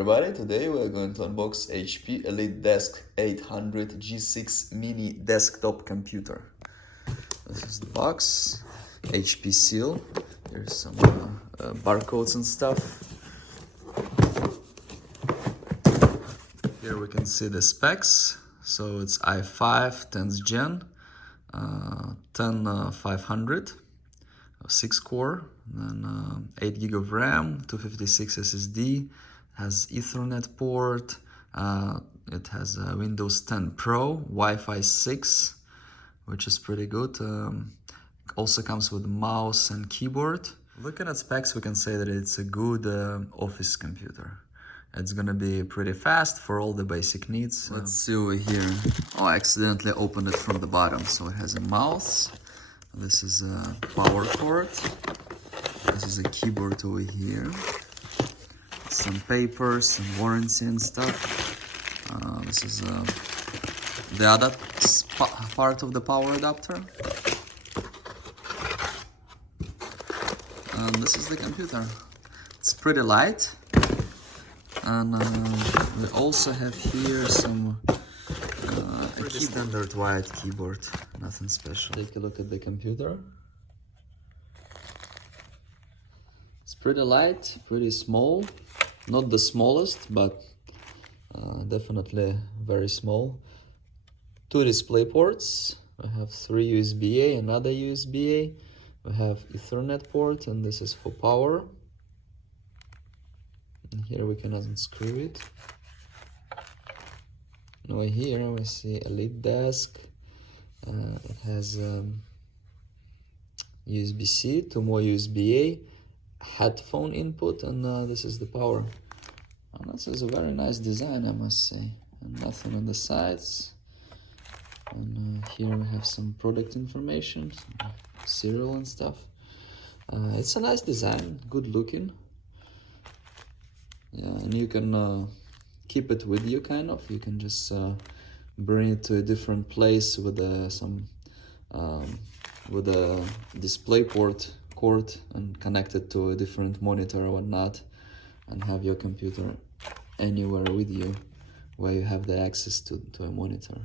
everybody, today we are going to unbox HP EliteDesk 800 G6 mini desktop computer. This is the box, HP seal, here's some barcodes and stuff. Here we can see the specs, so it's i5 10th gen, 10500. 6 core, then 8 gig of RAM, 256 SSD, has Ethernet port, it has Windows 10 Pro, Wi-Fi 6, which is pretty good. Also comes with mouse and keyboard. Looking at specs, we can say that it's a good office computer. It's gonna be pretty fast for all the basic needs. Let's see over here. Oh, I accidentally opened it from the bottom, so it has a mouse. This is a power cord. This is a keyboard over here. Some papers, some warranty and stuff. This is the other part of the power adapter. And this is the computer. It's pretty light. And we also have here some a standard white keyboard, nothing special. Take a look at the computer. It's pretty light, pretty small. Not the smallest, but definitely very small. 2 display ports. We have 3 USB-A, another USB-A. We have Ethernet port, and this is for power. And here we can unscrew it. Over here we see EliteDesk. It has USB-C, 2 more USB-A, headphone input, and this is the power. And this is a very nice design, I must say. And nothing on the sides. And here we have some product information, some serial and stuff. It's a nice design, good looking. Yeah, and you can keep it with you, kind of. You can just bring it to a different place with a display port cord and connect it to a different monitor or whatnot, and have your computer anywhere with you where you have the access to a monitor.